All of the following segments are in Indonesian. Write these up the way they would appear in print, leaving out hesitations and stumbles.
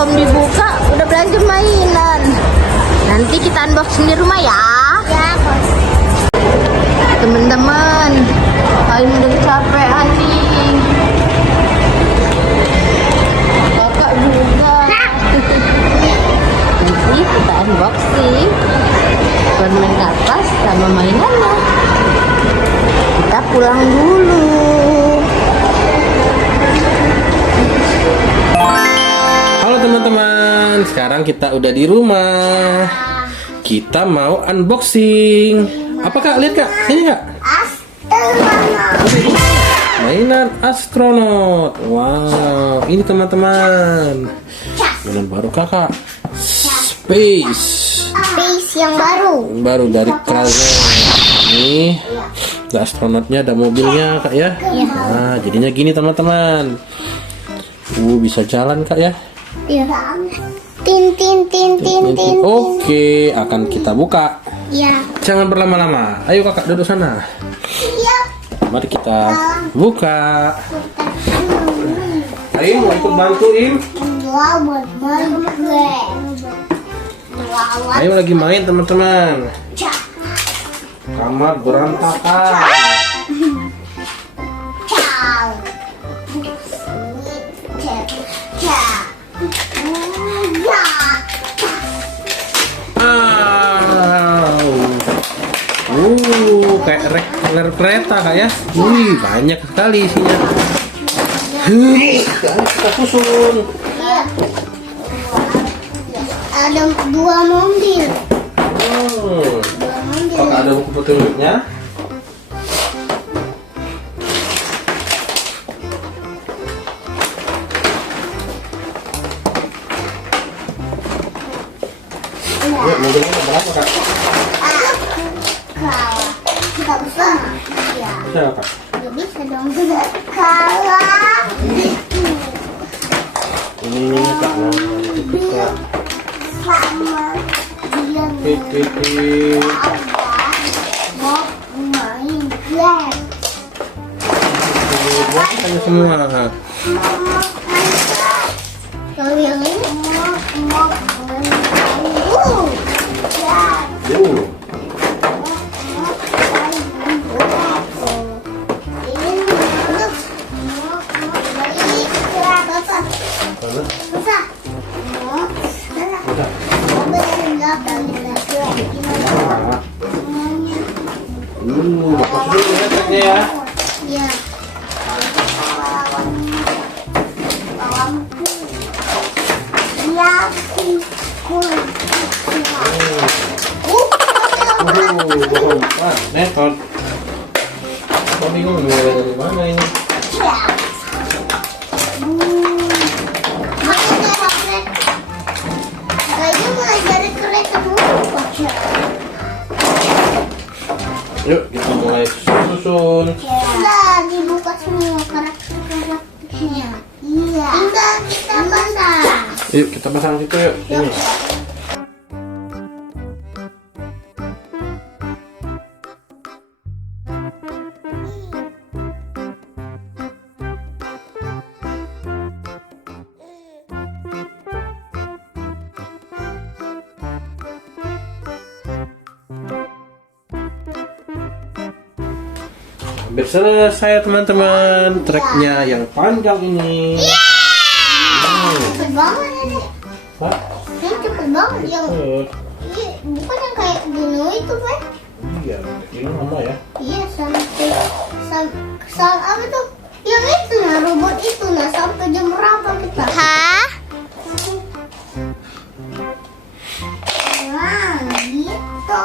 belum dibuka udah belanja mainan. Nanti kita unboxing di rumah ya. Ya, Bos. Teman-teman, Ain udah kecapean nih. Kakak juga. Nanti kita unboxing permen kapas sama mainannya. Kita pulang dulu. Halo teman-teman, sekarang kita udah di rumah. Kita mau unboxing. Apa kak? Lihat kak, sini kak. Mainan astronot. Wow, ini teman-teman. Mainan baru kakak. Space yang baru. Baru dari Krazen. Ini ada astronotnya, ada mobilnya kak ya. Nah, jadinya gini teman-teman. Bisa jalan kak ya. Iya. Tin tin tin tin tin. Oke, akan kita buka. Iya. Jangan berlama-lama. Ayo kakak duduk sana. Iya. Mari kita buka. Ayo mau ikut bantu Im. Ayo lagi main teman-teman. Kamar berantakan. Kayak rel kereta kak ya. Wih, banyak sekali isinya. Kita susun. Ada 2 mobil. Apakah ada buku petunjuknya? Ya, mobilnya berapa kak? Kita bisa. Ya. Bisa kak? Nggak bisa dong. Kalah. Ini kak, kak. Sama dia mau main game. Buat tanya semua. Kalau yang ini mau main Ya. Iya. Netot. Kok bingung mulai dari mana ini? Kayaknya mulai dari kereta dulu. Yuk kita mulai susun. Sudah dibuka semua karakternya. Iya. Tinggal kita pasang. Yuk kita pasang situ yuk. Ini. Hampir selesai teman-teman treknya yang panjang ini. Cepet banget ini. Pak, Ini cepet banget yang bukan yang kayak gini itu kan? iya, ini lama ya. Iya sampai apa tuh? Yang itu nah robot itu nah sampai jam berapa kita? Hah? Nah gitu.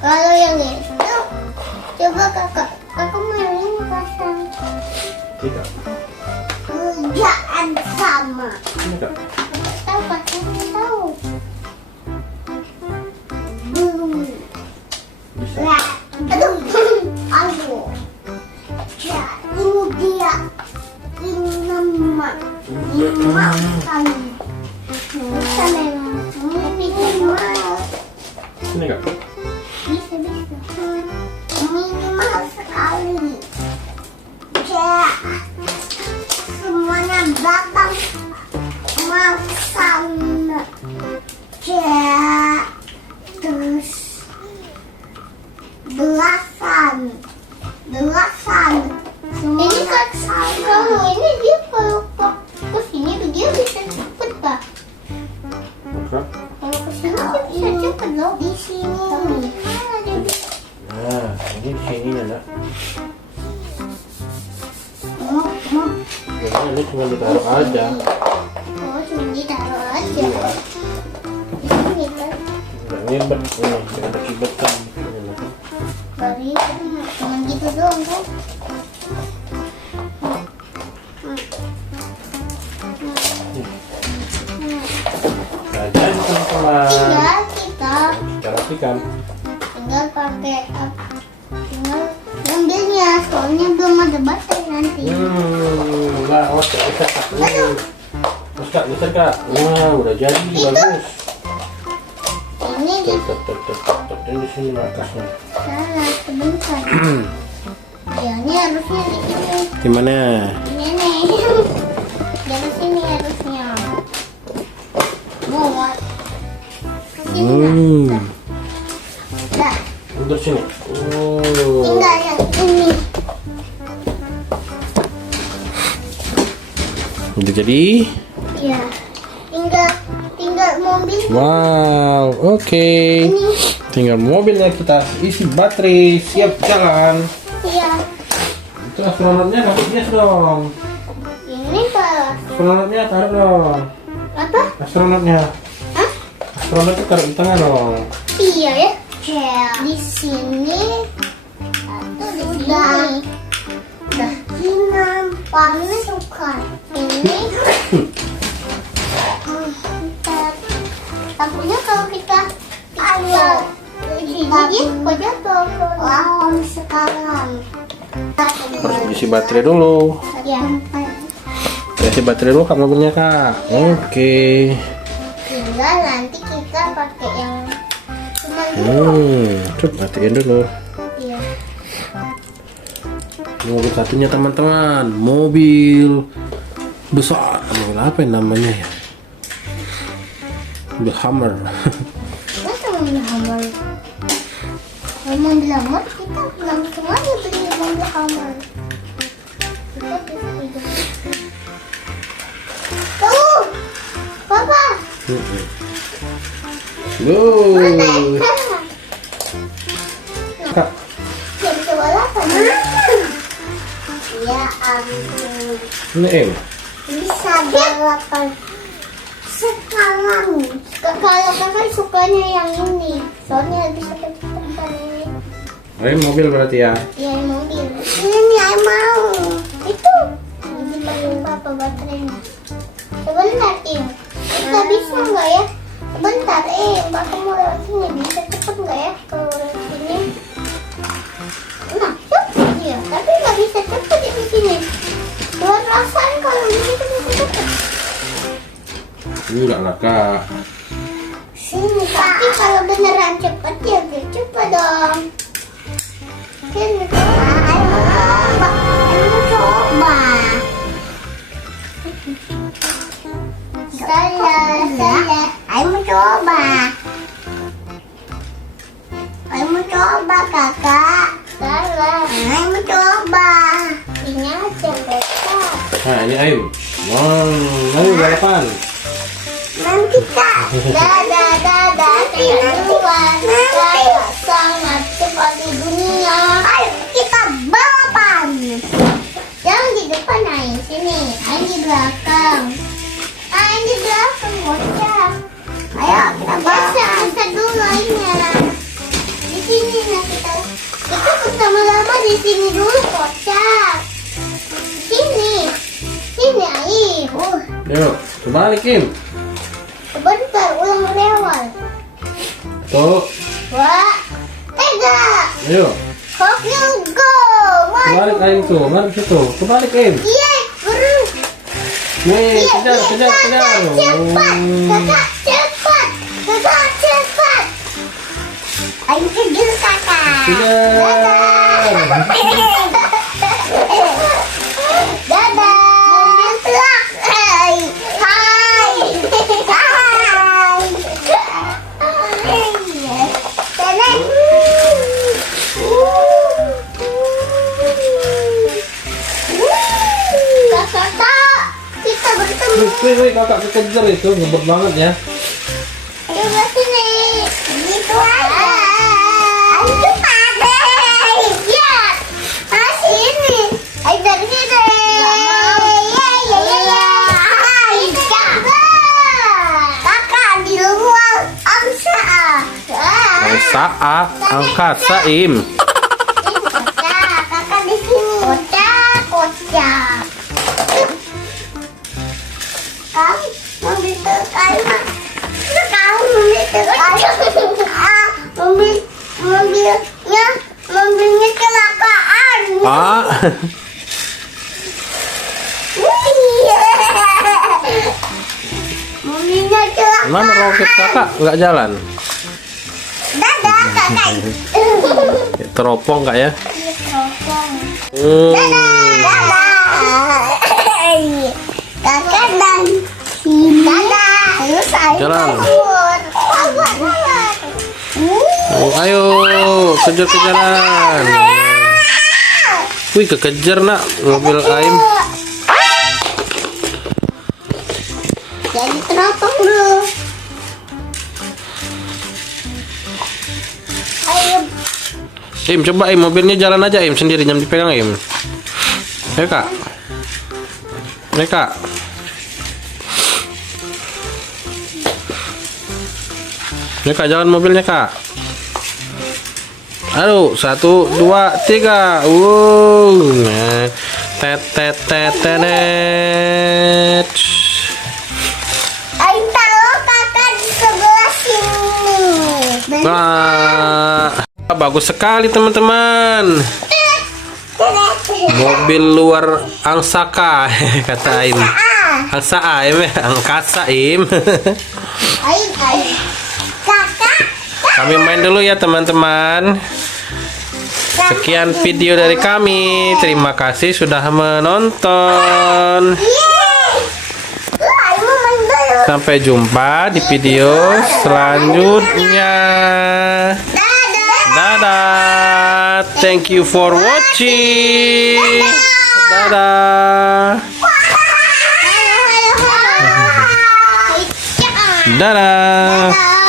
Kalau yang itu coba kakak mau yang ini pasang. Tidak. Kerjaan sama. Ini kak. Tahu pasangnya tahu. Belum. Bisa. Ya, aduh, aduh. Ya, ini dia. Ini nama. Lima kali. Bisa memang. Tapi gimana? Ini kak. Bisa. Minimal sekali. Ya, semuanya batang Terus belasan. Ini kan kalau ini dia kalau ke sini dia bisa cepet Pak. Kalau ke sini dia bisa cepet loh. Di sini. Nah, ini di sini ya, Nak. Jadi ini cuma ditaruh aja. Oh, cuma ditaruh aja. Di sini kan. Nggak ribet, nggak ada kibetan. Bari, cuma gitu doang kan. Nah, jadi teman-teman, Tinggal kita kita rapikan. tinggal pakai tinggal ngambilnya, soalnya belum ada baterai nanti. Nah, awas Kak, bisa Kak. Terus Kak, bisa Kak. Nah, udah jadi, bagus. Ini di Ini di sini atasnya. sana sebentar. Ya, ini harusnya di sini. Di mana? Ini nih. Dari sini harusnya. Muat. Sini lah. Dah. Untuk sini. Tinggal yang ini. Udah jadi. Ya. Tinggal mobil. Wow, oke. Tinggal mobilnya kita isi baterai, siap jalan. Iya. Itu astronotnya kasih dia dong. Ini Pak. Astronotnya taruh dong. Apa? Astronotnya. Hah? Astronotnya taruh di tengah dong. Iya ya. Di sini atau di sini. Udah. Ini masukkan. Ini. Takutnya kalau kita jadi kok jatuh. Wow, sekarang. Harus isi baterai dulu. Ya. Isi baterai dulu Kak mobilnya Kak. Oke. Tinggal nanti kita pakai yang cuma Coba matiin dulu. Iya. Mobil satunya teman-teman, mobil besar. Mobil apa yang namanya ya? Mobil Hammer. Masa mau dihammer? Kalau mau dilamar kita langsung aja beli mobil Hammer. Kita bisa hidup. Tuh, Papa. Wow. Kak, Jam 11 ya ampun. ini M. Bisa balapan sekarang. Kalau kakak sukanya yang ini, soalnya bisa kecepatan ini. Ini mobil berarti ya. Ya mobil. Ini saya mau. Itu. Disimpan papa baterainya. Sebentar Im. Kita bisa nggak ya? Sebentar Papa mau lewat sini. Bisa cepet nggak ya kalau lewat sini? Nah, cepet ya. Tapi nggak bisa cepet ya di sini. Buat rasain kalau di sini bisa cepet. Enggak lah Kak. Sini tapi kalau beneran cepet ya biar cepet dong. Sini ayo coba. Saya mau coba. Ayo mau coba kakak. Salah. Ayo mau coba. Ini aja kakak. Nah ini Aim. Wow, balapan. Nanti kak. Dadah. Duluan. Saya sangat cepat di dunia. Ayo kita balapan. Jangan di depan Ain. Sini. Ain di belakang. Ain di belakang bocah. Ayo kita balapan. Bisa dulu Ainnya. Di sini nah kita bersama-sama di sini dulu bocah. Sini Ain. Yuk, kebalikin. Sebentar, ulang dari awal. Tuh. Wah, tiga. Ayo. Hope you go. Kebalik Aim tuh, mari ke situ. Kebalik Aim. Iya, guru. Nih, kejar. Kakak, cepat. Ayo kejar kakak. Kejar. Dadah. Mobil truk. Hai. kakak kekejar itu, ngebut banget ya. Coba sini. Gitu aja. Ayo cepat. Lihat. Masih ini. Ayo dari sini. Kakak di luar angsa. Angsa A, angkat Saim. Kakak di sini. Kocak. Kamu mau ditekan mak? Kamu mau ditekan? Mobilnya kecelakaan. Ah, Mobilnya kecelakaan. mana roket kakak nggak jalan? Dadah kakak. Teropong kak ya? Dadah. Kakak dan dadah. Terus saya Jalan. kabur. Ayo, kejar-kejaran. Wih, kekejar nak mobil Aim. Jadi teropong dulu. Ayo. Im, coba Im, mobilnya jalan aja Im, sendiri, jangan dipegang Im. Ayo kak. Ayo kak. Ayo kak, jalan mobilnya kak. Aduh, 1, 2, 3. Nah, tetet. Ayo taruh kakak di sebelah sini. Nah, bagus sekali teman-teman. Mobil luar angsaka kata Aim. Angsa Aim ya, angkasa Aim. Ayo. Kakak. Kami main dulu ya teman-teman. Sekian video dari kami. Terima kasih sudah menonton. Ayo main dulu. Sampai jumpa di video selanjutnya. Dadah. Thank you for watching. Dadah. Ayo. Dadah.